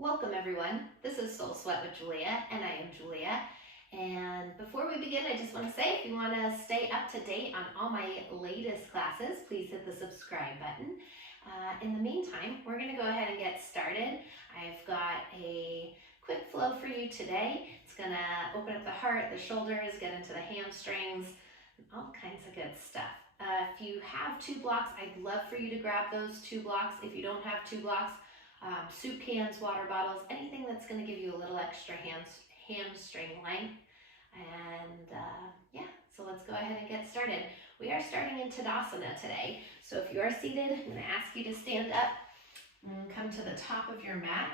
Welcome everyone. This is Soul Sweat with Julia, and I am Julia. And before we begin, I just want to say, if you want to stay up to date on all my latest classes, please hit the subscribe button. In the meantime, we're going to go ahead and get started. I've got a quick flow for you today. It's going to open up the heart, the shoulders, get into the hamstrings, all kinds of good stuff. If you have 2 blocks, I'd love for you to grab those 2 blocks. If you don't have 2 blocks, soup cans, water bottles, anything that's going to give you a little extra hamstring length. And yeah, so let's go ahead and get started. We are starting in Tadasana today. So if you are seated, I'm going to ask you to stand up and come to the top of your mat.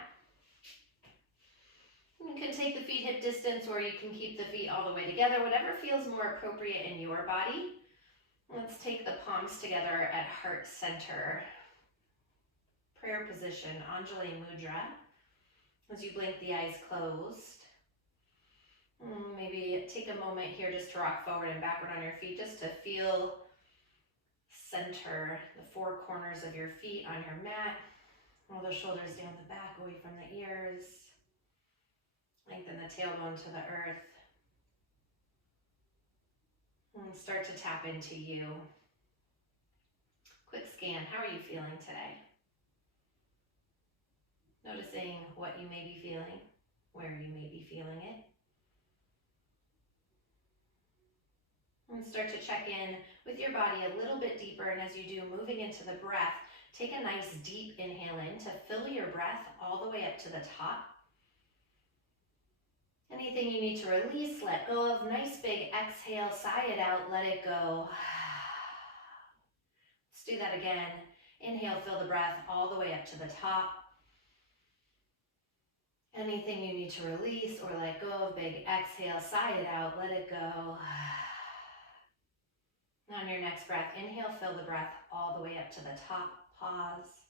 You can take the feet hip distance, or you can keep the feet all the way together, whatever feels more appropriate in your body. Let's take the palms together at heart center. Prayer position, Anjali Mudra. As you blink the eyes closed. Maybe take a moment here just to rock forward and backward on your feet, just to feel center, the 4 corners of your feet on your mat. Roll the shoulders down the back, away from the ears. Lengthen the tailbone to the earth. And start to tap into you. Quick scan, how are you feeling today? Noticing what you may be feeling, where you may be feeling it. And start to check in with your body a little bit deeper, and as you do, moving into the breath, take a nice deep inhale in to fill your breath all the way up to the top. Anything you need to release, let go of. Nice big exhale, sigh it out, let it go. Let's do that again. Inhale, fill the breath all the way up to the top. Anything you need to release or let go of, big exhale, sigh it out, let it go. On your next breath, inhale, fill the breath all the way up to the top, pause.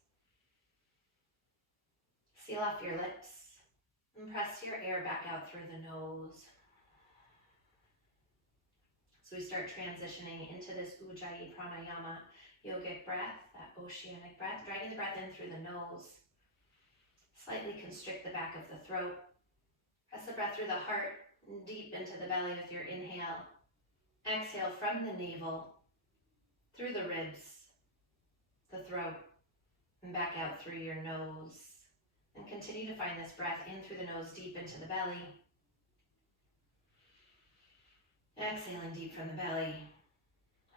Seal off your lips and press your air back out through the nose. So we start transitioning into this Ujjayi Pranayama, yogic breath, that oceanic breath, dragging the breath in through the nose. Slightly constrict the back of the throat. Press the breath through the heart and deep into the belly with your inhale. Exhale from the navel, through the ribs, the throat, and back out through your nose. And continue to find this breath in through the nose, deep into the belly. Exhaling deep from the belly,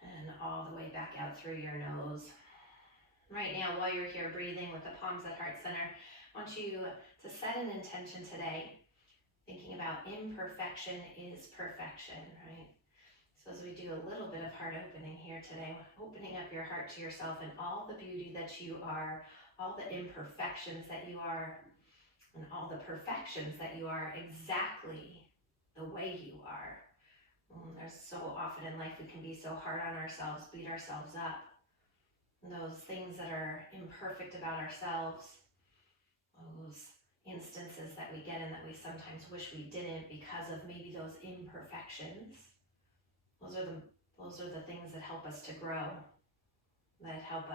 and all the way back out through your nose. Right now, while you're here breathing with the palms at heart center, I want you to set an intention today, thinking about imperfection is perfection, right? So as we do a little bit of heart opening here today, opening up your heart to yourself and all the beauty that you are, all the imperfections that you are, and all the perfections that you are, exactly the way you are. There's so often in life we can be so hard on ourselves, beat ourselves up. And those things that are imperfect about ourselves, those instances that we get in that we sometimes wish we didn't because of maybe those imperfections. Those are the things that help us to grow, that help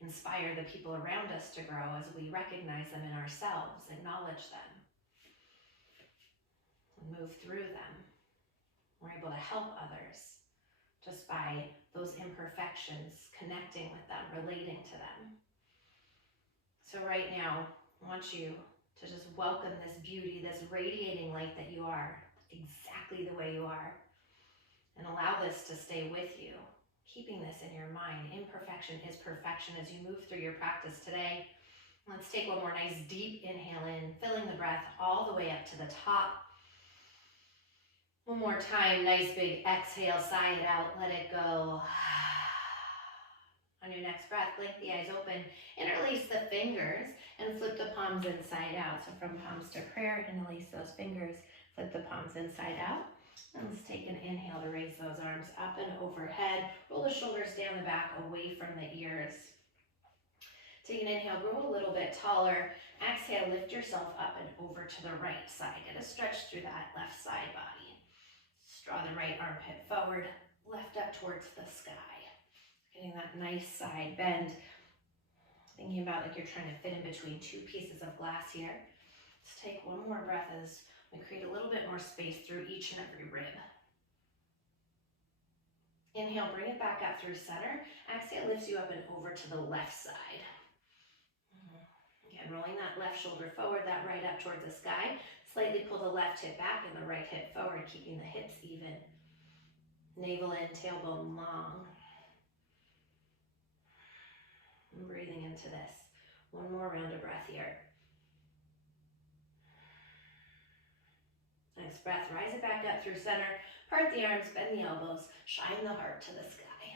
inspire the people around us to grow as we recognize them in ourselves, acknowledge them, and move through them. We're able to help others just by those imperfections, connecting with them, relating to them. So right now, I want you to just welcome this beauty, this radiating light that you are, exactly the way you are, and allow this to stay with you, keeping this in your mind. Imperfection is perfection as you move through your practice today. Let's take one more nice deep inhale in, filling the breath all the way up to the top. One more time, nice big exhale, sigh it out, let it go. On your next breath, blink the eyes open, interlace the fingers, and flip the palms inside out. So from palms to prayer, interlace those fingers, flip the palms inside out. And let's take an inhale to raise those arms up and overhead. Roll the shoulders down the back, away from the ears. Take an inhale, grow a little bit taller. Exhale, lift yourself up and over to the right side. Get a stretch through that left side body. Draw the right armpit forward, left up towards the sky. Getting that nice side bend. Thinking about like you're trying to fit in between 2 pieces of glass here. Let's take one more breath as we create a little bit more space through each and every rib. Inhale, bring it back up through center. Exhale, lifts you up and over to the left side. Again, rolling that left shoulder forward, that right up towards the sky. Slightly pull the left hip back and the right hip forward, keeping the hips even. Navel in, tailbone long. And breathing into this. One more round of breath here. Next breath, rise it back up through center. Part the arms, bend the elbows, shine the heart to the sky.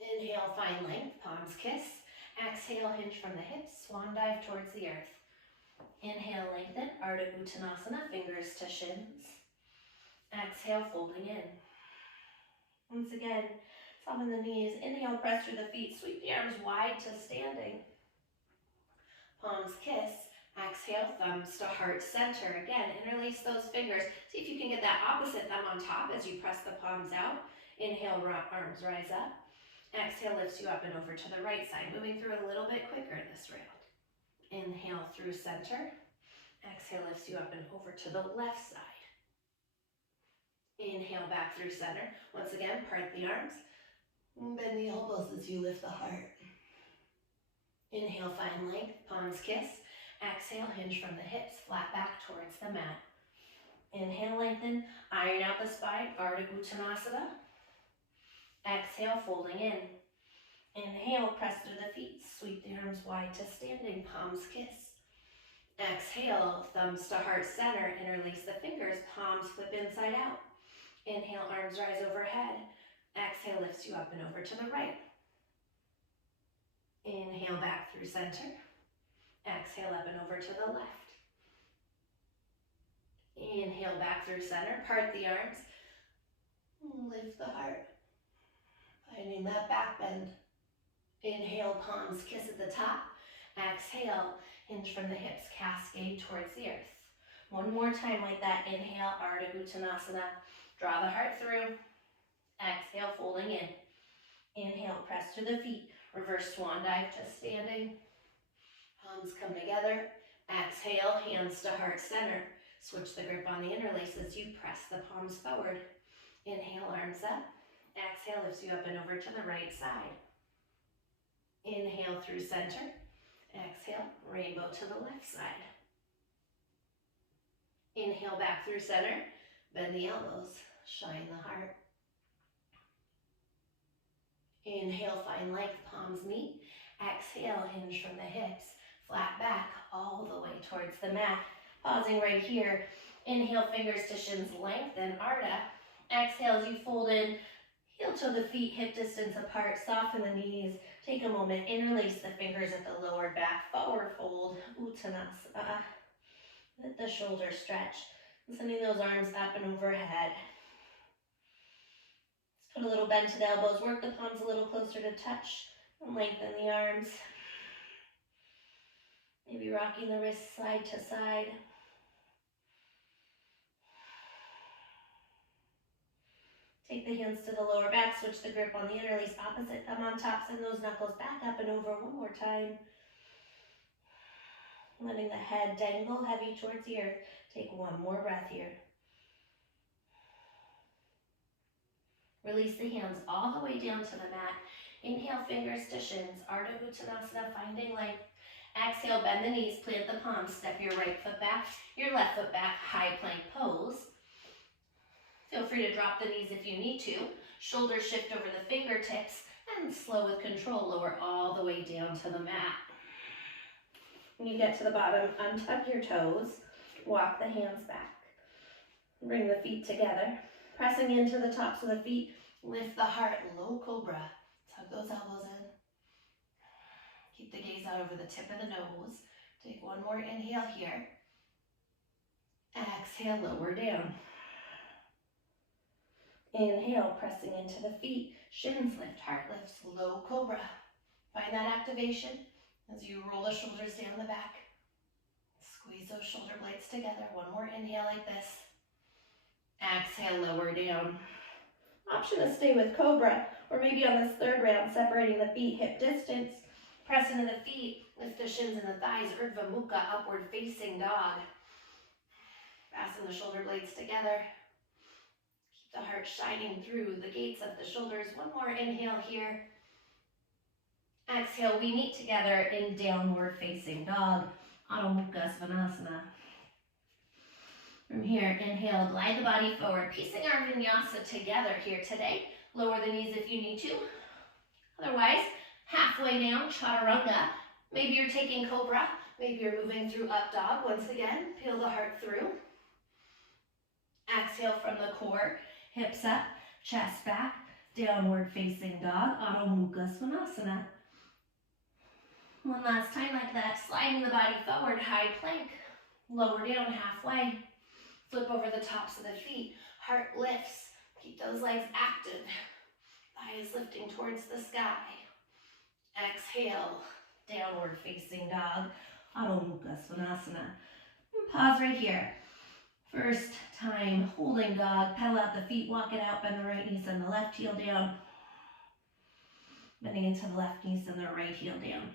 Inhale, find length, palms kiss. Exhale, hinge from the hips, swan dive towards the earth. Inhale, lengthen, Ardha Uttanasana, fingers to shins. Exhale, folding in. Once again, soften the knees. Inhale, press through the feet, sweep the arms wide to standing. Palms kiss. Exhale, thumbs to heart center. Again, interlace those fingers. See if you can get that opposite thumb on top as you press the palms out. Inhale, arms rise up. Exhale, lifts you up and over to the right side. Moving through it a little bit quicker this round. Inhale through center. Exhale, lifts you up and over to the left side. Inhale back through center. Once again, part the arms. Bend the elbows as you lift the heart. Inhale, find length, palms kiss. Exhale, hinge from the hips, flat back towards the mat. Inhale, lengthen, iron out the spine, Ardha Uttanasana. Exhale, folding in. Inhale, press through the feet, sweep the arms wide to standing, palms kiss. Exhale, thumbs to heart center, interlace the fingers, palms flip inside out. Inhale, arms rise overhead. Exhale, lifts you up and over to the right. Inhale, back through center. Exhale, up and over to the left. Inhale, back through center, part the arms. Lift the heart. Finding that back bend. Inhale, palms kiss at the top. Exhale, hinge from the hips, cascade towards the earth. One more time like that. Inhale, Ardha Uttanasana. Draw the heart through. Exhale, folding in. Inhale, press to the feet. Reverse swan dive to standing. Palms come together. Exhale, hands to heart center. Switch the grip on the interlaces. You press the palms forward. Inhale, arms up. Exhale, lifts you up and over to the right side. Inhale through center. Exhale, rainbow to the left side. Inhale back through center. Bend the elbows. Shine the heart. Inhale, find length, palms meet. Exhale, hinge from the hips. Flat back all the way towards the mat. Pausing right here. Inhale, fingers to shins, lengthen, Ardha. Exhale as you fold in. Heel toe the feet, hip distance apart. Soften the knees. Take a moment. Interlace the fingers at the lower back. Forward fold. Uttanasana. Let the shoulders stretch. Sending those arms up and overhead. Let's put a little bend to the elbows. Work the palms a little closer to touch. And lengthen the arms. Maybe rocking the wrists side to side. Take the hands to the lower back, switch the grip on the interlace, opposite thumb on top, send those knuckles back up and over one more time. Letting the head dangle heavy towards the earth. Take one more breath here. Release the hands all the way down to the mat. Inhale, fingers to shins, Ardha Uttanasana, finding length. Exhale, bend the knees, plant the palms, step your right foot back, your left foot back, high plank pose. Feel free to drop the knees if you need to. Shoulders shift over the fingertips, and slow with control, lower all the way down to the mat. When you get to the bottom, untuck your toes, walk the hands back. Bring the feet together, pressing into the tops of the feet, lift the heart, low cobra. Tuck those elbows in. Keep the gaze out over the tip of the nose. Take one more inhale here. Exhale, lower down. Inhale, pressing into the feet. Shins lift, heart lifts, low cobra. Find that activation as you roll the shoulders down the back. Squeeze those shoulder blades together. One more inhale like this. Exhale, lower down. Option to stay with cobra, or maybe on this third round, separating the feet hip distance. Press into the feet, lift the shins and the thighs, Urdhva Mukha, upward facing dog. Fasten the shoulder blades together. Keep the heart shining through the gates of the shoulders. One more inhale here. Exhale, we meet together in downward facing dog, Adho Mukha Svanasana. From here, inhale, glide the body forward, piecing our vinyasa together here today. Lower the knees if you need to. Otherwise, halfway down, chaturanga. Maybe you're taking cobra. Maybe you're moving through up dog. Once again, peel the heart through. Exhale from the core, hips up, chest back, downward facing dog, Adho Mukha Svanasana. One last time like that, sliding the body forward, high plank, lower down halfway, flip over the tops of the feet, heart lifts, keep those legs active, thighs lifting towards the sky. Exhale, downward facing dog, Adho Mukha Svanasana. And pause right here. First time holding dog, pedal out the feet, walk it out, bend the right knee, send the left heel down. Bending into the left knee, send the right heel down.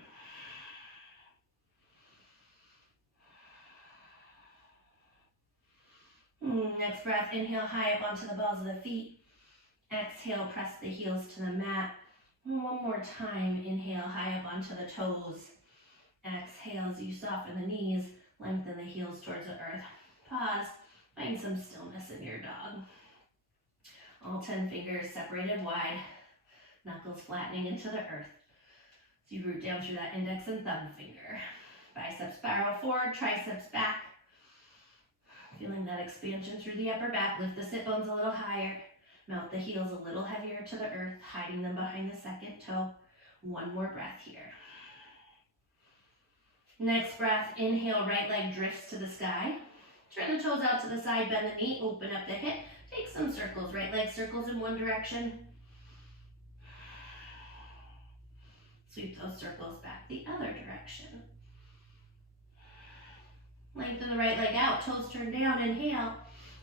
Next breath, inhale high up onto the balls of the feet. Exhale, press the heels to the mat. One more time, inhale high up onto the toes. Exhale as you soften the knees, lengthen the heels towards the earth. Pause, find some stillness in your dog. All 10 fingers separated wide, knuckles flattening into the earth. So you root down through that index and thumb finger. Biceps spiral forward, triceps back. Feeling that expansion through the upper back. Lift the sit bones a little higher. Mount the heels a little heavier to the earth, hiding them behind the second toe. One more breath here. Next breath, inhale, right leg drifts to the sky. Turn the toes out to the side, bend the knee, open up the hip. Take some circles, right leg circles in one direction. Sweep those circles back the other direction. Lengthen the right leg out, toes turn down, inhale.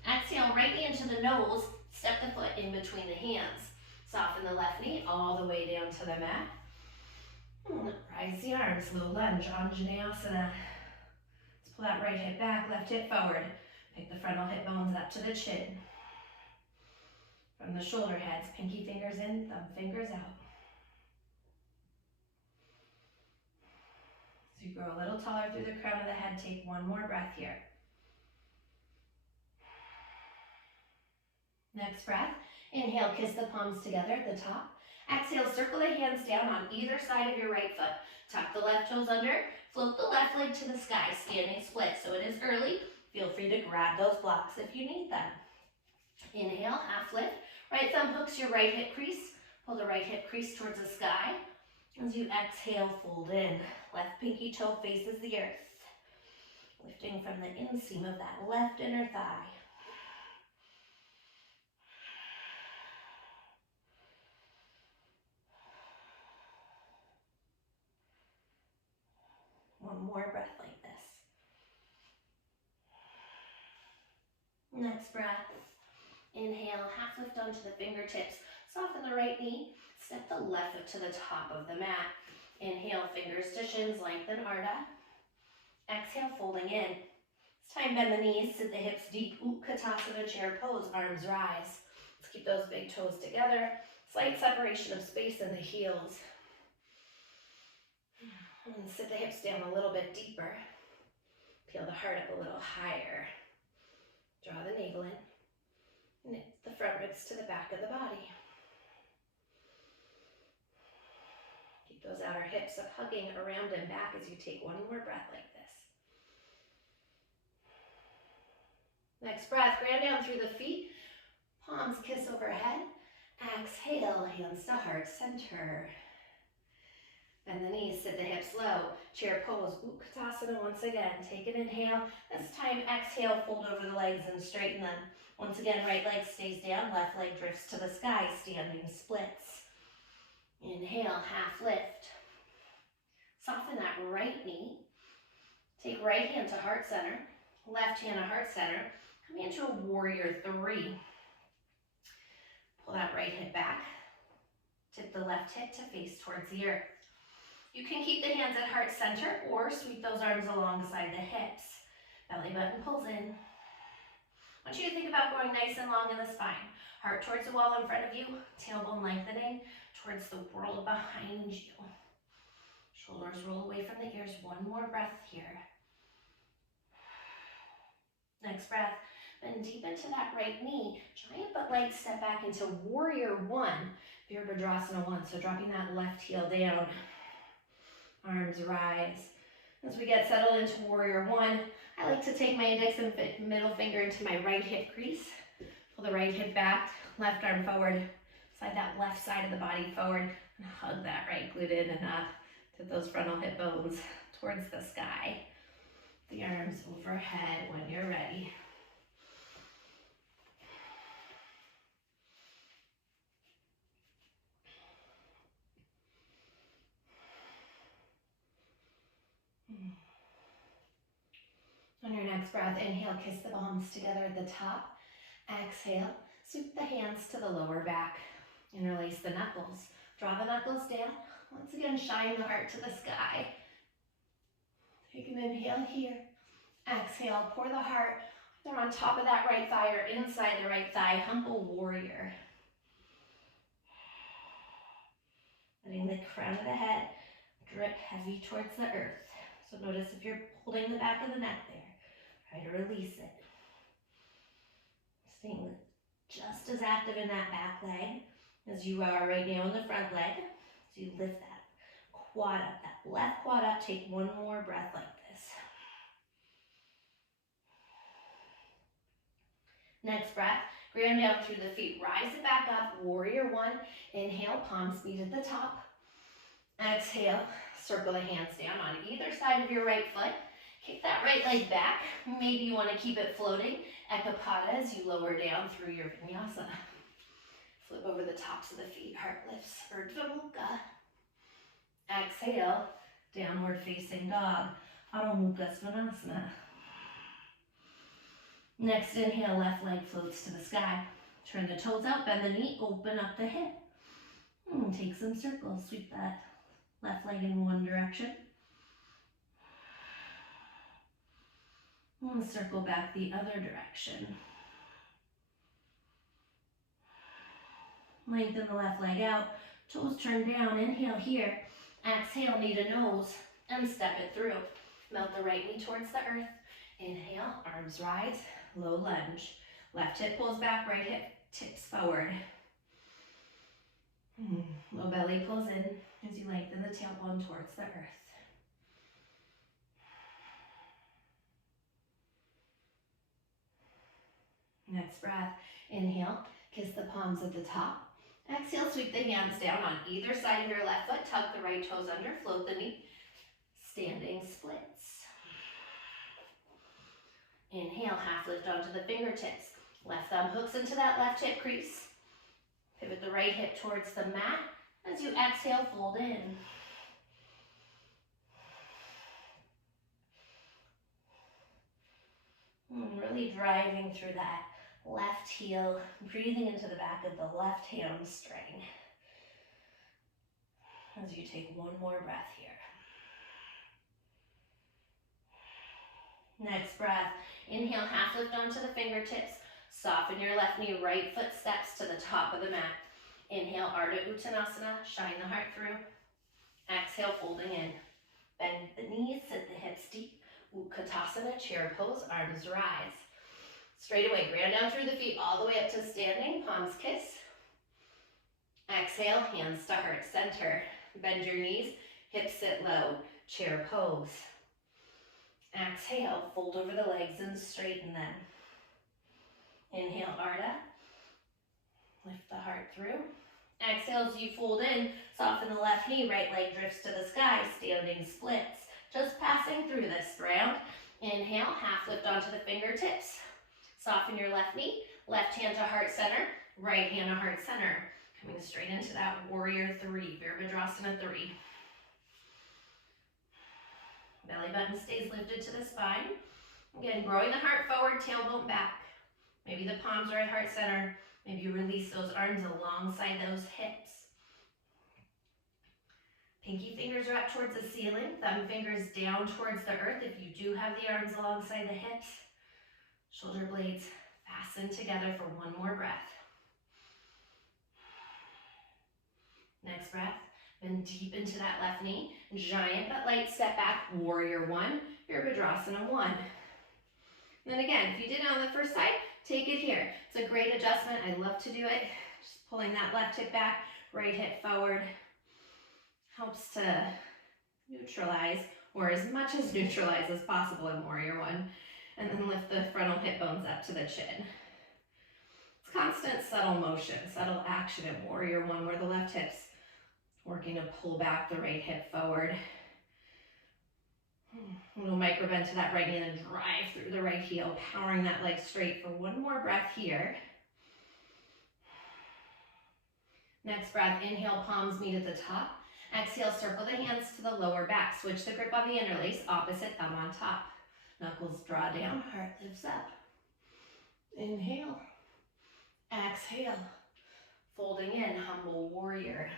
Exhale, right knee into the nose, step the foot in between the hands. Soften the left knee all the way down to the mat. Rise the arms, low lunge, Anjaneyasana. Let's pull that right hip back, left hip forward. Pick the frontal hip bones up to the chin. From the shoulder heads, pinky fingers in, thumb fingers out. As you grow a little taller through the crown of the head, take one more breath here. Next breath, inhale, kiss the palms together at the top. Exhale, circle the hands down on either side of your right foot. Tuck the left toes under, float the left leg to the sky, standing split. So it is early. Feel free to grab those blocks if you need them. Inhale, half lift. Right thumb hooks your right hip crease. Pull the right hip crease towards the sky. As you exhale, fold in. Left pinky toe faces the earth. Lifting from the inseam of that left inner thigh. One more breath like this. Next breath. Inhale, half lift onto the fingertips. Soften the right knee. Step the left foot to the top of the mat. Inhale, fingers to shins, lengthen Ardha. Exhale, folding in. This time, bend the knees, sit the hips deep. Utkatasana, chair pose, arms rise. Let's keep those big toes together. Slight separation of space in the heels. And sit the hips down a little bit deeper. Peel the heart up a little higher. Draw the navel in. Knit the front ribs to the back of the body. Keep those outer hips up, hugging around and back as you take one more breath like this. Next breath, ground down through the feet. Palms kiss overhead. Exhale, hands to heart center. Bend the knees, sit the hips low. Chair pose, Utkatasana once again. Take an inhale. This time, exhale, fold over the legs and straighten them. Once again, right leg stays down, left leg drifts to the sky, standing splits. Inhale, half lift. Soften that right knee. Take right hand to heart center, left hand to heart center. Come into a warrior three. Pull that right hip back. Tip the left hip to face towards the earth. You can keep the hands at heart center or sweep those arms alongside the hips. Belly button pulls in. I want you to think about going nice and long in the spine. Heart towards the wall in front of you, tailbone lengthening towards the world behind you. Shoulders roll away from the ears. One more breath here. Next breath, bend deep into that right knee. Giant but light step back into warrior one, Virabhadrasana 1. So dropping that left heel down, arms rise. As we get settled into warrior one, I like to take my index and middle finger into my right hip crease. Pull the right hip back, left arm forward, slide that left side of the body forward, and hug that right glute in and up. Tip those frontal hip bones towards the sky. The arms overhead when you're ready. On your next breath, inhale, kiss the palms together at the top. Exhale, sweep the hands to the lower back. Interlace the knuckles. Draw the knuckles down. Once again, shine the heart to the sky. Take an inhale here. Exhale, pour the heart either on top of that right thigh or inside the right thigh. Humble warrior. Letting the crown of the head drip heavy towards the earth. So notice if you're holding the back of the neck there. Try to release it. Staying just as active in that back leg as you are right now in the front leg. So you lift that quad up, that left quad up. Take one more breath like this. Next breath, ground down through the feet. Rise it back up, warrior one. Inhale, palms meet at the top. Exhale, circle the hands down on either side of your right foot. Kick that right leg back. Maybe you want to keep it floating. Ekapada as you lower down through your vinyasa. Flip over the tops of the feet, heart lifts, Urdhva Mukha. Exhale, downward facing dog, Adho Mukha Svanasana. Next inhale, left leg floats to the sky. Turn the toes out, bend the knee, open up the hip. Take some circles, sweep that left leg in one direction. And circle back the other direction. Lengthen the left leg out, toes turn down, inhale here. Exhale, knee to nose, and step it through. Melt the right knee towards the earth. Inhale, arms rise, low lunge. Left hip pulls back, right hip tips forward. Low belly pulls in as you lengthen the tailbone towards the earth. Next breath, inhale, kiss the palms at the top. Exhale, sweep the hands down on either side of your left foot. Tuck the right toes under, float the knee. Standing splits. Inhale, half lift onto the fingertips. Left thumb hooks into that left hip crease. Pivot the right hip towards the mat. As you exhale, fold in. Really driving through that left heel, breathing into the back of the left hamstring. As you take one more breath here. Next breath, inhale, half lift onto the fingertips. Soften your left knee, right foot steps to the top of the mat. Inhale, Ardha Uttanasana, shine the heart through. Exhale, folding in. Bend the knees, sit the hips deep. Utkatasana, chair pose, arms rise. Straight away, ground down through the feet all the way up to standing, palms kiss. Exhale, hands to heart center. Bend your knees, hips sit low, chair pose. Exhale, fold over the legs and straighten them. Inhale, Ardha. Lift the heart through. Exhale as you fold in, soften the left knee, right leg drifts to the sky, standing splits. Just passing through this round. Inhale, half lift onto the fingertips. Soften your left knee, left hand to heart center, right hand to heart center. Coming straight into that warrior three, Virabhadrasana 3. Belly button stays lifted to the spine. Again, growing the heart forward, tailbone back. Maybe the palms are at heart center. Maybe you release those arms alongside those hips. Pinky fingers are up towards the ceiling, thumb fingers down towards the earth if you do have the arms alongside the hips. Shoulder blades fasten together for one more breath. Next breath, bend deep into that left knee. Giant but light step back, warrior one, Virabhadrasana one. And then again, if you did it on the first side, take it here. It's a great adjustment. I love to do it. Just pulling that left hip back, right hip forward. Helps to neutralize, or as much as neutralize as possible in warrior one. And then lift the frontal hip bones up to the chin. It's constant subtle motion, subtle action in warrior one where the left hip's working to pull back the right hip forward. A little micro bend to that right knee and then drive through the right heel, powering that leg straight for one more breath here. Next breath, inhale, palms meet at the top. Exhale, circle the hands to the lower back. Switch the grip on the interlace, opposite thumb on top. Knuckles draw down, heart lifts up. Inhale, exhale, folding in, humble warrior.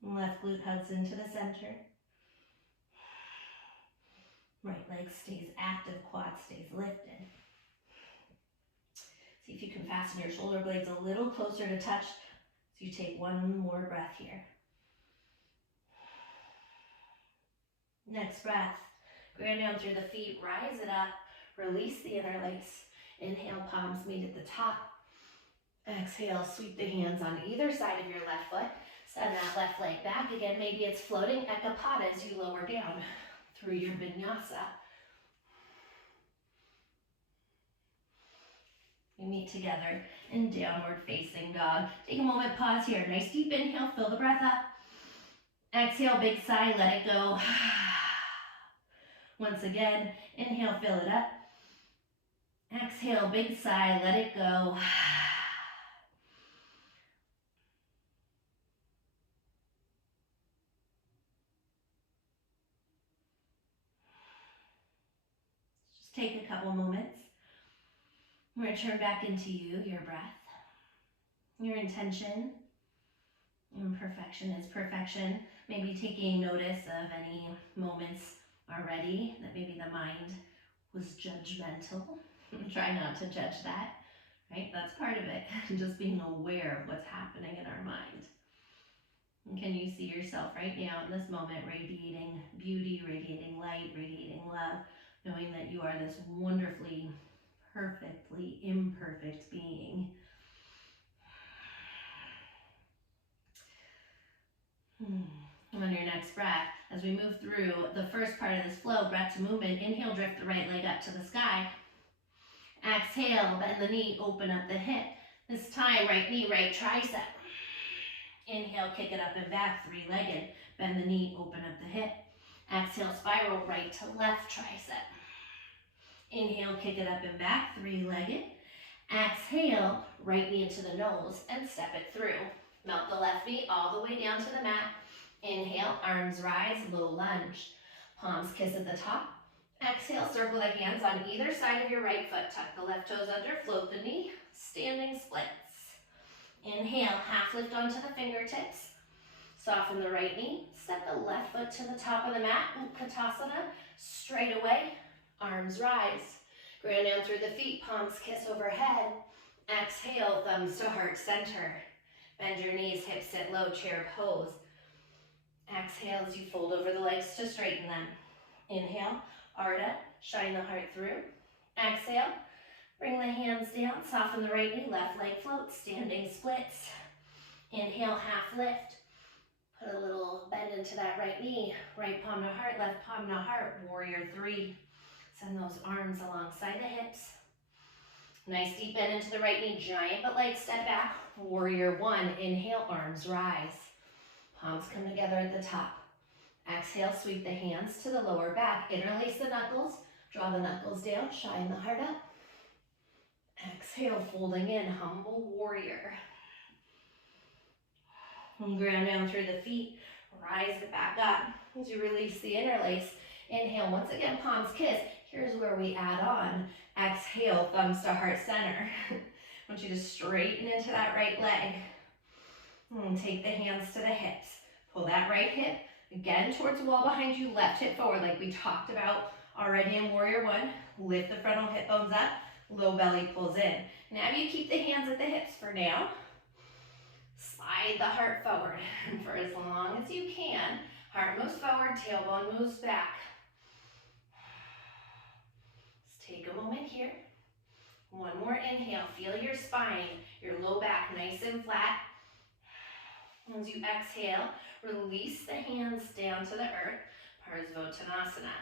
Left glute hugs into the center. Right leg stays active, quad stays lifted. See if you can fasten your shoulder blades a little closer to touch as you take one more breath here. Next breath, ground down through the feet, rise it up, release the interlace. Inhale, palms meet at the top. Exhale, sweep the hands on either side of your left foot. Send that left leg back. Again, maybe it's floating ekapada as you lower down through your vinyasa. We meet together in downward facing dog. Take a moment, pause here. Nice deep inhale, fill the breath up. Exhale, big sigh, let it go. Once again, inhale, fill it up. Exhale, big sigh, let it go. Just take a couple moments. Return back into you, your breath, your intention. Imperfection is perfection. Maybe taking notice of any moments already that maybe the mind was judgmental. Try not to judge that, right? That's part of it. Just being aware of what's happening in our mind. And can you see yourself right now in this moment radiating beauty, radiating light, radiating love, knowing that you are this wonderfully, perfectly imperfect being. On your next breath, as we move through the first part of this flow, breath to movement, inhale, drift the right leg up to the sky. Exhale, bend the knee, open up the hip. This time, right knee, right tricep. Inhale, kick it up and back, three-legged. Bend the knee, open up the hip. Exhale, spiral right to left tricep. Inhale, kick it up and back, three-legged. Exhale, right knee into the nose and step it through. Melt the left knee all the way down to the mat. Inhale, arms rise, low lunge. Palms kiss at the top. Exhale, circle the hands on either side of your right foot. Tuck the left toes under, float the knee, standing splits. Inhale, half lift onto the fingertips. Soften the right knee. Step the left foot to the top of the mat. Utkatasana, straight away. Arms rise. Ground down through the feet, palms kiss overhead. Exhale, thumbs to heart center. Bend your knees, hips sit low, chair pose. Exhale as you fold over the legs to straighten them. Inhale, Ardha, shine the heart through. Exhale, bring the hands down, soften the right knee, left leg floats, standing splits. Inhale, half lift. Put a little bend into that right knee, right palm to heart, left palm to heart, warrior three. Send those arms alongside the hips. Nice deep bend into the right knee, giant but light step back, warrior one. Inhale, arms rise. Palms come together at the top. Exhale, sweep the hands to the lower back. Interlace the knuckles, draw the knuckles down, shine the heart up. Exhale, folding in, humble warrior. And ground down through the feet, rise it back up. As you release the interlace, inhale, once again, palms kiss. Here's where we add on. Exhale, thumbs to heart center. I want you to straighten into that right leg. And take the hands to the hips. Pull that right hip again towards the wall behind you, left hip forward like we talked about already in Warrior One. Lift the frontal hip bones up, low belly pulls in. Now you keep the hands at the hips for now. Slide the heart forward for as long as you can. Heart moves forward, tailbone moves back. Let's take a moment here. One more inhale, feel your spine, your low back nice and flat. As you exhale, release the hands down to the earth, Parsvottanasana.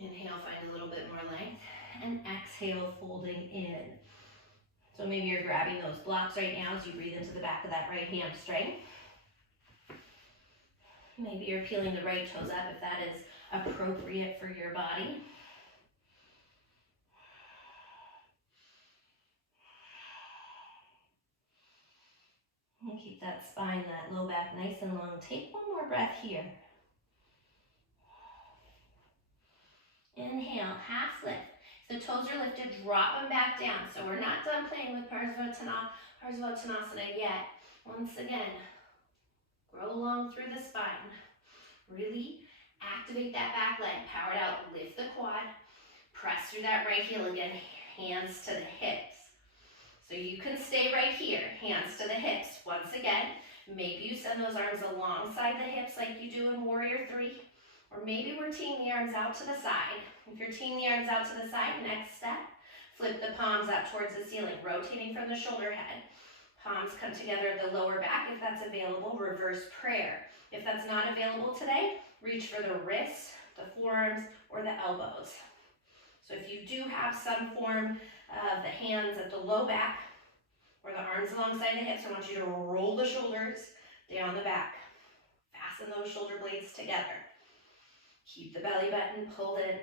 Inhale, find a little bit more length, and exhale, folding in. So maybe you're grabbing those blocks right now as you breathe into the back of that right hamstring. Maybe you're peeling the right toes up if that is appropriate for your body. And keep that spine, that low back nice and long. Take one more breath here. Inhale, half lift. If the toes are lifted, drop them back down. So we're not done playing with Parsvottanasana yet. Once again, grow long through the spine. Really activate that back leg. Power it out. Lift the quad. Press through that right heel again. Hands to the hips. So you can stay right here. Hands to the hips. Once again, maybe you send those arms alongside the hips like you do in Warrior 3. Or maybe we're teeing the arms out to the side. If you're teeing the arms out to the side, next step, flip the palms up towards the ceiling, rotating from the shoulder head. Palms come together at the lower back if that's available, reverse prayer. If that's not available today, reach for the wrists, the forearms, or the elbows. So if you do have some form of the hands at the low back, or the arms alongside the hips, I want you to roll the shoulders down the back. Fasten those shoulder blades together. Keep the belly button pulled in.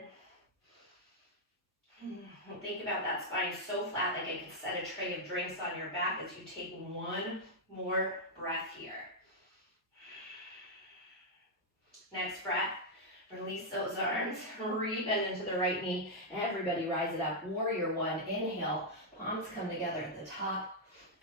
And think about that spine so flat like I could set a tray of drinks on your back as you take one more breath here. Next breath, release those arms, rebend into the right knee. Everybody rise it up. Warrior One, inhale, palms come together at the top.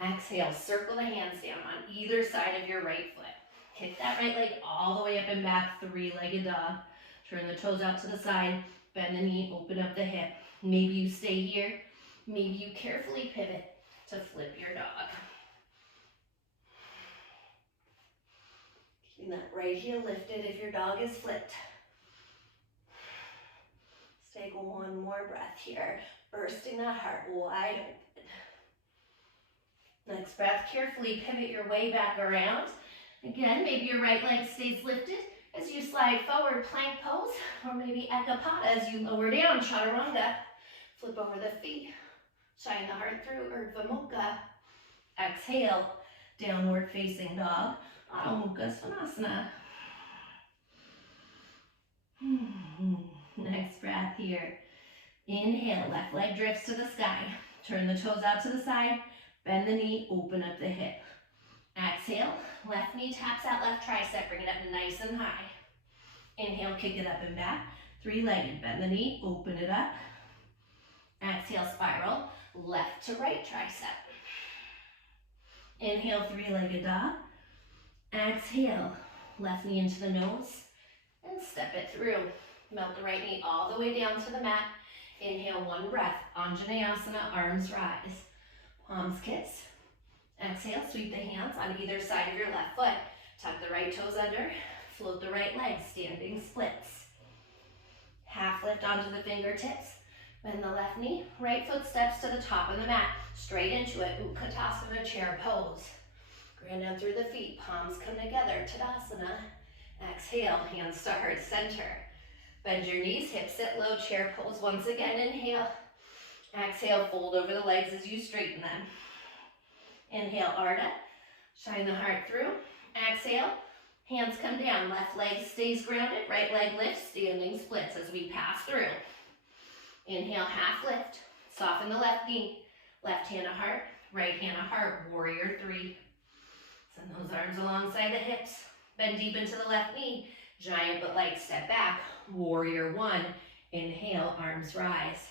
Exhale, circle the hands down on either side of your right foot. Kick that right leg all the way up and back, three-legged dog. Turn the toes out to the side, bend the knee, open up the hip. Maybe you stay here. Maybe you carefully pivot to flip your dog. Keeping that right heel lifted if your dog is flipped. Let's take one more breath here. Bursting that heart wide open. Next breath, carefully pivot your way back around. Again, maybe your right leg stays lifted as you slide forward, plank pose, or maybe Ekapada as you lower down, Chaturanga. Flip over the feet, shine the heart through, Urdhva Mukha. Exhale, downward facing dog, Adho Mukha Svanasana. Next breath here. Inhale, left leg drifts to the sky. Turn the toes out to the side, bend the knee, open up the hip. Exhale, left knee taps that left tricep, bring it up nice and high. Inhale, kick it up and back. Three-legged, bend the knee, open it up. Exhale, spiral, left to right tricep. Inhale, three-legged dog. Exhale, left knee into the nose and step it through. Melt the right knee all the way down to the mat. Inhale, one breath, Anjaneyasana, arms rise. Palms kiss. Exhale, sweep the hands on either side of your left foot. Tuck the right toes under, float the right leg, standing splits. Half lift onto the fingertips. Bend the left knee, right foot steps to the top of the mat, straight into it, Utkatasana, chair pose. Ground down through the feet, palms come together, Tadasana. Exhale, hands to heart center. Bend your knees, hips sit low, chair pose. Once again, inhale. Exhale, fold over the legs as you straighten them. Inhale, Ardha, shine the heart through. Exhale, hands come down, left leg stays grounded, right leg lifts, standing splits as we pass through. Inhale, half lift, soften the left knee, left hand to heart, right hand to heart, Warrior 3. Send those arms alongside the hips, bend deep into the left knee, giant but light step back, Warrior 1. Inhale, arms rise.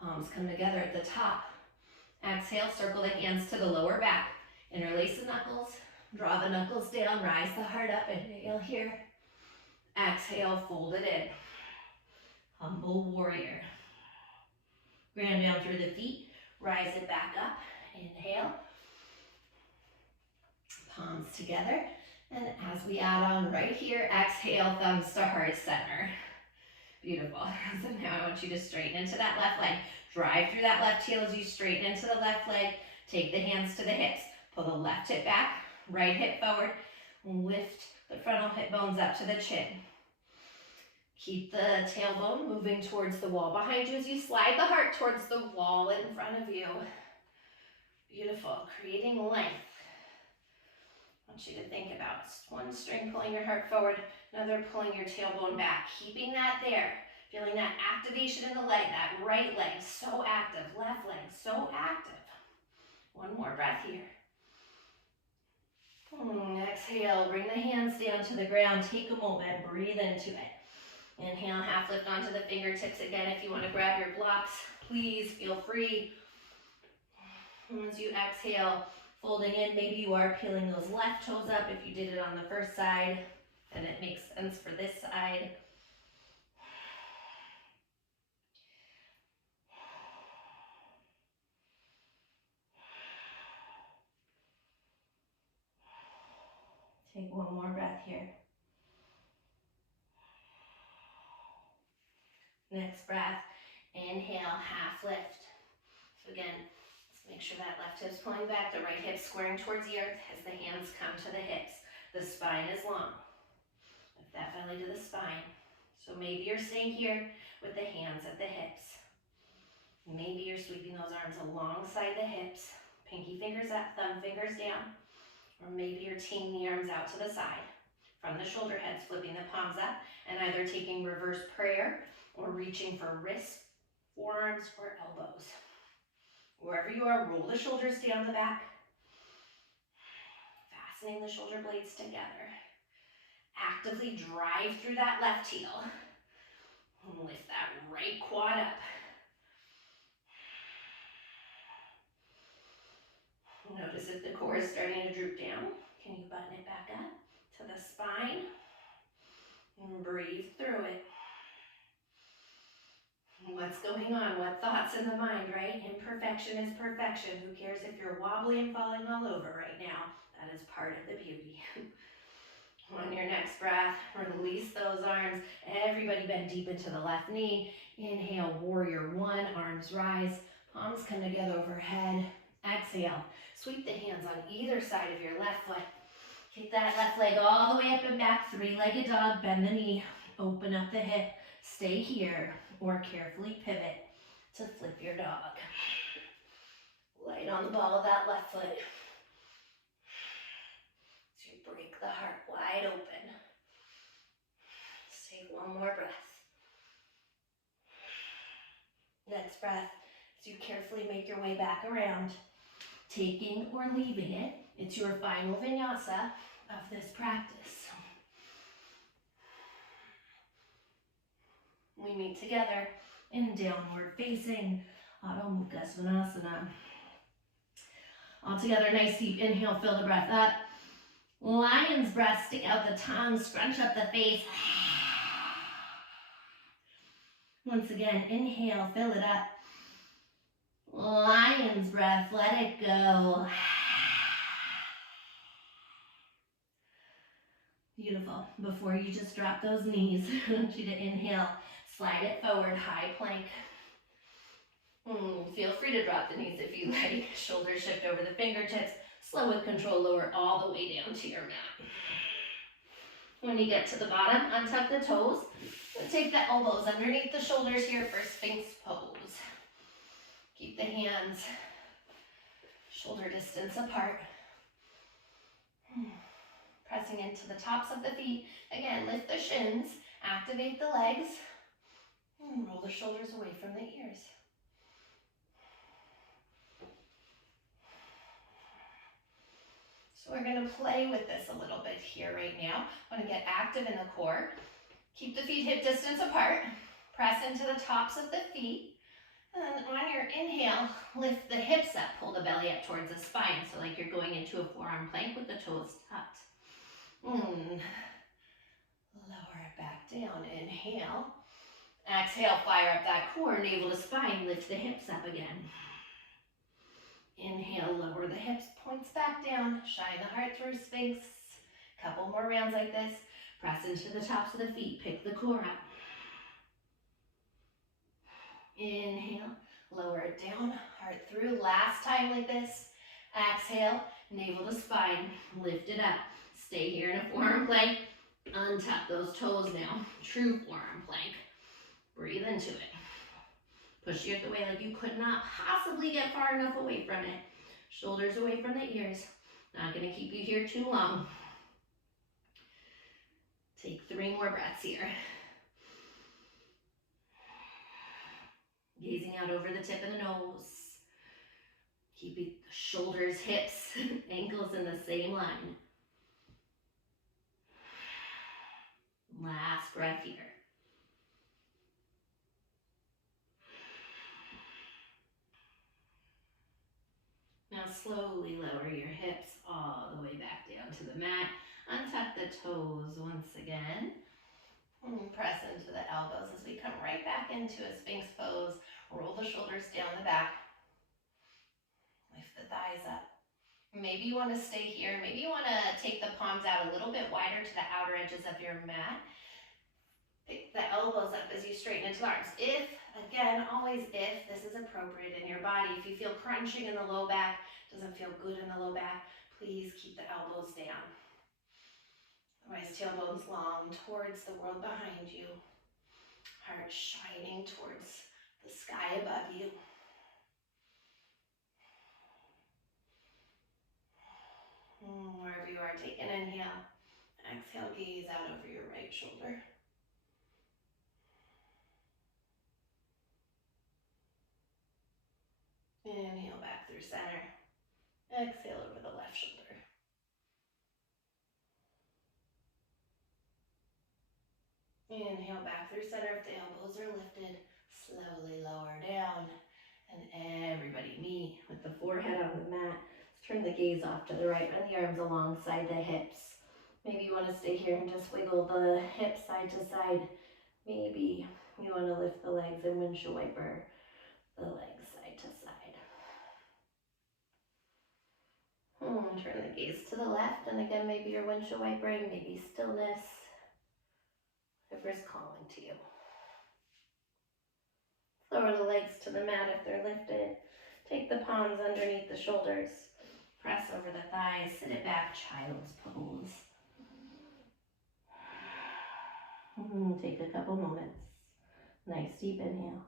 Palms come together at the top. Exhale, circle the hands to the lower back. Interlace the knuckles, draw the knuckles down, rise the heart up, inhale here. Exhale, fold it in. Humble warrior. Ground down through the feet, rise it back up. Inhale. Palms together. And as we add on right here, exhale, thumbs to heart center. Beautiful. So now I want you to straighten into that left leg. Drive through that left heel as you straighten into the left leg. Take the hands to the hips. Pull the left hip back, right hip forward. Lift the frontal hip bones up to the chin. Keep the tailbone moving towards the wall behind you as you slide the heart towards the wall in front of you. Beautiful. Creating length. I want you to think about one string pulling your heart forward, another pulling your tailbone back. Keeping that there. Feeling that activation in the leg, that right leg, so active. Left leg, so active. One more breath here. Exhale, bring the hands down to the ground. Take a moment, breathe into it. Inhale, half lift onto the fingertips again. If you want to grab your blocks, please feel free. As you exhale, folding in, maybe you are peeling those left toes up if you did it on the first side, and it makes sense for this side. Take one more breath here. Next breath, inhale, half lift. So again, let's make sure that left hip's pulling back, the right hip squaring towards the earth as the hands come to the hips. The spine is long. Lift that belly to the spine. So maybe you're staying here with the hands at the hips. Maybe you're sweeping those arms alongside the hips. Pinky fingers up, thumb fingers down. Or maybe you're teeing the arms out to the side. From the shoulder heads, flipping the palms up and either taking reverse prayer or reaching for wrists, forearms, or elbows. Wherever you are, roll the shoulders down the back. Fastening the shoulder blades together. Actively drive through that left heel. Lift that right quad up. Notice if the core is starting to droop down. Can you button it back up to the spine? And breathe through it. What's going on? What thoughts in the mind, right? Imperfection is perfection. Who cares if you're wobbly and falling all over right now? That is part of the beauty. On your next breath, release those arms. Everybody bend deep into the left knee. Inhale, warrior one, arms rise. Palms come together overhead. Exhale, sweep the hands on either side of your left foot. Kick that left leg all the way up and back, three-legged dog, bend the knee, open up the hip, stay here, or carefully pivot to flip your dog. Light on the ball of that left foot. So you break the heart wide open. Just take one more breath. Next breath, as you carefully make your way back around, taking or leaving it. It's your final vinyasa of this practice. We meet together in downward facing Adho Mukha Svanasana. All together, nice deep inhale, fill the breath up. Lion's breath, stick out the tongue, scrunch up the face. Once again, inhale, fill it up. Lion's breath, let it go. Beautiful. Before you just drop those knees, I want you to inhale, slide it forward, high plank. Feel free to drop the knees if you like. Shoulders shift over the fingertips. Slow with control, lower all the way down to your mat. When you get to the bottom, untuck the toes. And take the elbows underneath the shoulders here for Sphinx pose. Keep the hands shoulder distance apart. Pressing into the tops of the feet. Again, lift the shins, activate the legs, and roll the shoulders away from the ears. So we're going to play with this a little bit here right now. I want to get active in the core. Keep the feet hip distance apart. Press into the tops of the feet. And on your inhale, lift the hips up, pull the belly up towards the spine. So like you're going into a forearm plank with the toes tucked. Lower it back down, inhale. Exhale, fire up that core, navel to spine, lift the hips up again. Inhale, lower the hips, points back down, shine the heart through Sphinx. Couple more rounds like this. Press into the tops of the feet, pick the core up. Inhale, lower it down, heart through. Last time like this. Exhale, navel to spine, lift it up. Stay here in a forearm plank. Untuck those toes now. True forearm plank. Breathe into it. Push you out the way like you could not possibly get far enough away from it. Shoulders away from the ears. Not going to keep you here too long. Take 3 more breaths here. Gazing out over the tip of the nose. Keep it, shoulders, hips, ankles in the same line. Last breath here. Now slowly lower your hips all the way back down to the mat. Untuck the toes once again. And press into the elbows as we come right back into a Sphinx pose. Roll the shoulders down the back. Lift the thighs up. Maybe you want to stay here. Maybe you want to take the palms out a little bit wider to the outer edges of your mat. Pick the elbows up as you straighten into the arms. If, again, always if this is appropriate in your body, if you feel crunching in the low back, doesn't feel good in the low back, please keep the elbows down. Otherwise, tailbones long towards the world behind you. Heart shining towards the sky above you. Wherever you are, take an inhale. Exhale, gaze out over your right shoulder. Inhale back through center. Exhale over the left shoulder. Inhale back through center. If the elbows are lifted, slowly lower down. And everybody meet with the forehead on the mat. Let's turn the gaze off to the right. Run the arms alongside the hips. Maybe you want to stay here and just wiggle the hips side to side. Maybe you want to lift the legs and windshield wiper the legs side to side. Turn the gaze to the left, and again, maybe your windshield wipering, maybe stillness. Whatever's calling to you. Lower the legs to the mat if they're lifted. Take the palms underneath the shoulders. Press over the thighs. Sit it back, child's pose. Take a couple moments. Nice deep inhale.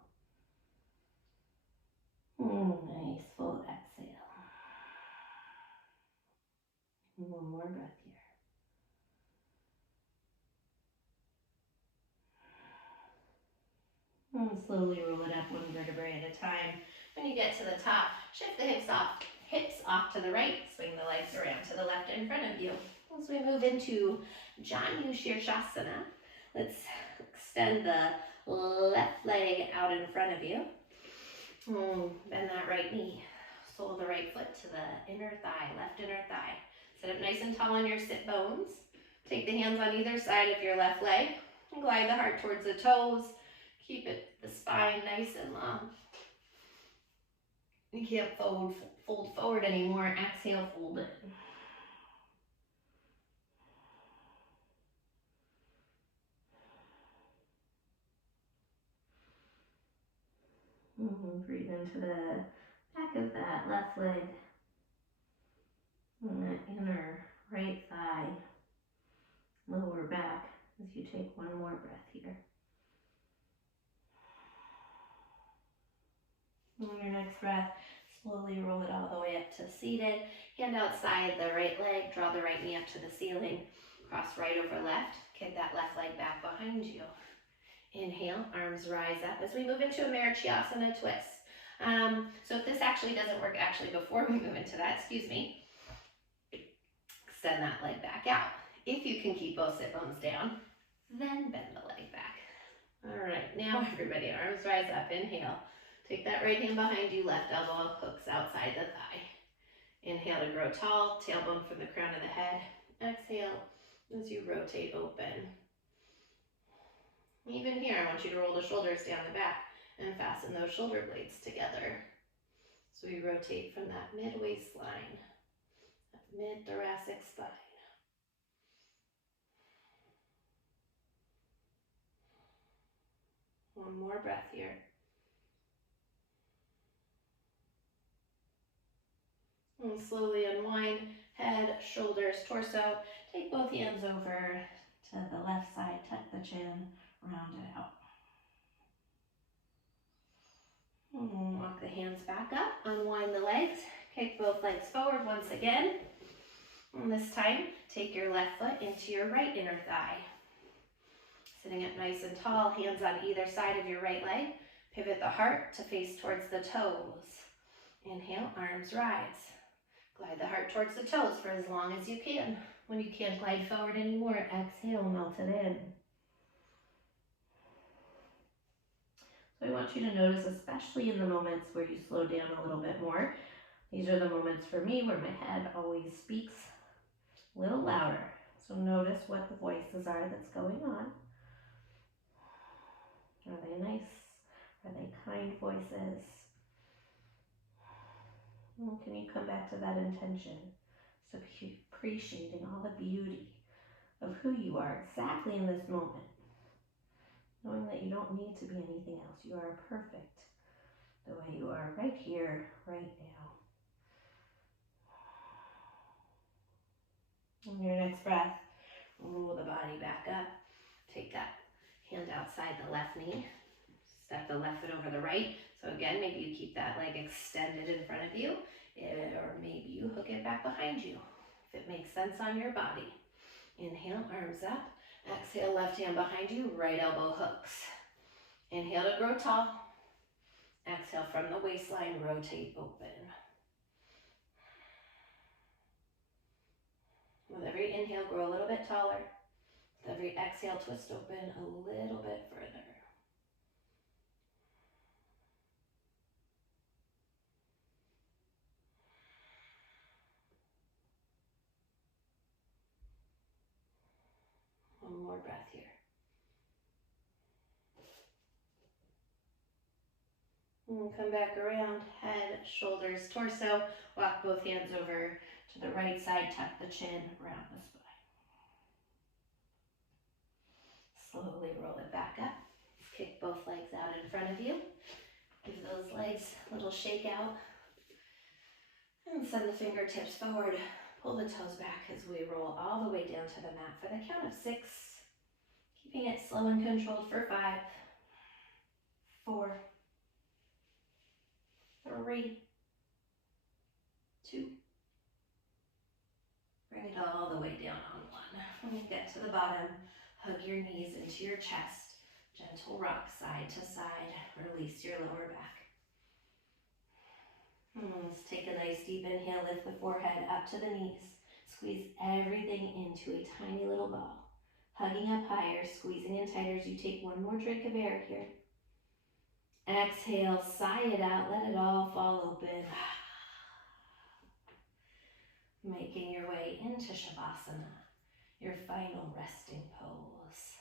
Nice full exhale. One more breath here. And slowly roll it up 1 vertebrae at a time. When you get to the top, shift the hips off to the right, swing the legs around to the left in front of you. As we move into Janu Shirshasana, let's extend the left leg out in front of you. Bend that right knee, sole the right foot to the inner thigh, left inner thigh. Sit up nice and tall on your sit bones. Take the hands on either side of your left leg and glide the heart towards the toes. Keep the spine nice and long. You can't fold forward anymore. Exhale, fold it. Breathe into the back of that left leg. And that inner right thigh. Lower back as you take 1 more breath here. On your next breath, slowly roll it all the way up to seated. Hand outside the right leg, draw the right knee up to the ceiling. Cross right over left, kick that left leg back behind you. Inhale, arms rise up as we move into a Marichyasana twist. So if this actually doesn't work, before we move into that, extend that leg back out. If you can keep both sit bones down, then bend the leg back. All right, now everybody, arms rise up. Inhale. Take that right hand behind you, left elbow hooks outside the thigh. Inhale to grow tall, tailbone from the crown of the head. Exhale as you rotate open. Even here, I want you to roll the shoulders down the back and fasten those shoulder blades together. So we rotate from that mid waistline, that mid thoracic spine. One more breath here. And slowly unwind, head, shoulders, torso. Take both hands over to the left side, tuck the chin, round it out. Walk the hands back up, unwind the legs, kick both legs forward once again. And this time, take your left foot into your right inner thigh. Sitting up nice and tall, hands on either side of your right leg. Pivot the heart to face towards the toes. Inhale, arms rise. Glide the heart towards the toes for as long as you can. When you can't glide forward anymore, exhale, melt it in. So I want you to notice, especially in the moments where you slow down a little bit more. These are the moments for me where my head always speaks a little louder. So notice what the voices are that's going on. Are they nice? Are they kind voices? Can you come back to that intention? So appreciating all the beauty of who you are exactly in this moment. Knowing that you don't need to be anything else. You are perfect the way you are right here, right now. On your next breath, roll the body back up. Take that hand outside the left knee. Step the left foot over the right. So again, maybe you keep that leg extended in front of you, or maybe you hook it back behind you, if it makes sense on your body. Inhale, arms up. Exhale, left hand behind you, right elbow hooks. Inhale to grow tall. Exhale from the waistline, rotate open. With every inhale, grow a little bit taller. With every exhale, twist open a little bit further. One more breath here. And come back around, head, shoulders, torso. Walk both hands over to the right side, tuck the chin, round the spine. Slowly roll it back up. Kick both legs out in front of you. Give those legs a little shake out. And send the fingertips forward. Pull the toes back as we roll all the way down to the mat for the count of 6. Keeping it slow and controlled for 5, 4, 3, 2. Bring it all the way down on 1. When you get to the bottom, hug your knees into your chest. Gentle rock side to side. Release your lower back. Let's take a nice deep inhale. Lift the forehead up to the knees. Squeeze everything into a tiny little ball. Hugging up higher, squeezing in tighter as you take one more drink of air here. Exhale, sigh it out. Let it all fall open. Making your way into Shavasana, your final resting pose.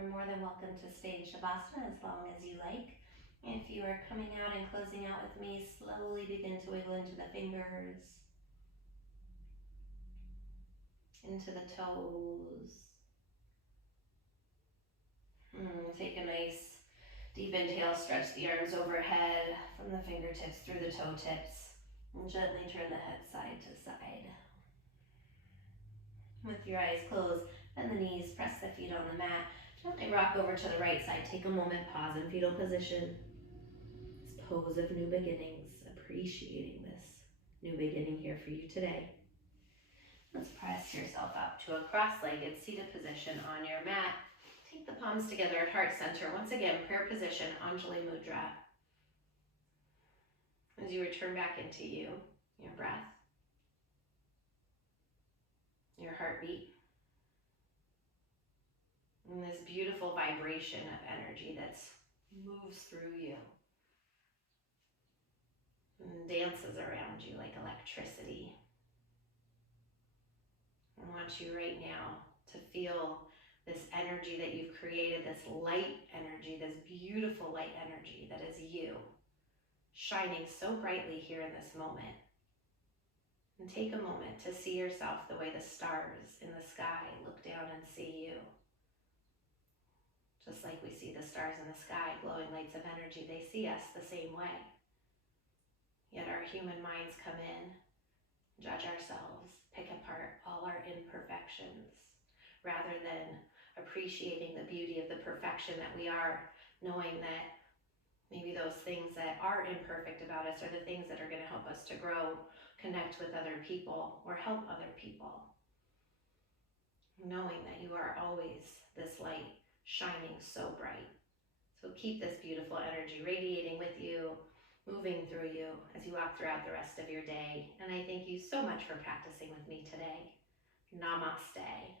You're more than welcome to stay in Shavasana as long as you like. If you are coming out and closing out with me, slowly begin to wiggle into the fingers, into the toes. Take a nice deep inhale, stretch the arms overhead from the fingertips through the toe tips, and gently turn the head side to side. With your eyes closed, bend the knees, press the feet on the mat, gently rock over to the right side. Take a moment, pause in fetal position. This pose of new beginnings, appreciating this new beginning here for you today. Let's press yourself up to a cross-legged seated position on your mat. Take the palms together at heart center. Once again, prayer position, Anjali Mudra. As you return back into you, your breath, your heartbeat, and this beautiful vibration of energy that moves through you and dances around you like electricity. I want you right now to feel this energy that you've created, this light energy, this beautiful light energy that is you, shining so brightly here in this moment. And take a moment to see yourself the way the stars in the sky look down and see you. Just like we see the stars in the sky, glowing lights of energy, they see us the same way. Yet our human minds come in, judge ourselves, pick apart all our imperfections, rather than appreciating the beauty of the perfection that we are, knowing that maybe those things that are imperfect about us are the things that are going to help us to grow, connect with other people, or help other people. Knowing that you are always this light shining so bright. So keep this beautiful energy radiating with you, moving through you as you walk throughout the rest of your day. And I thank you so much for practicing with me today. Namaste.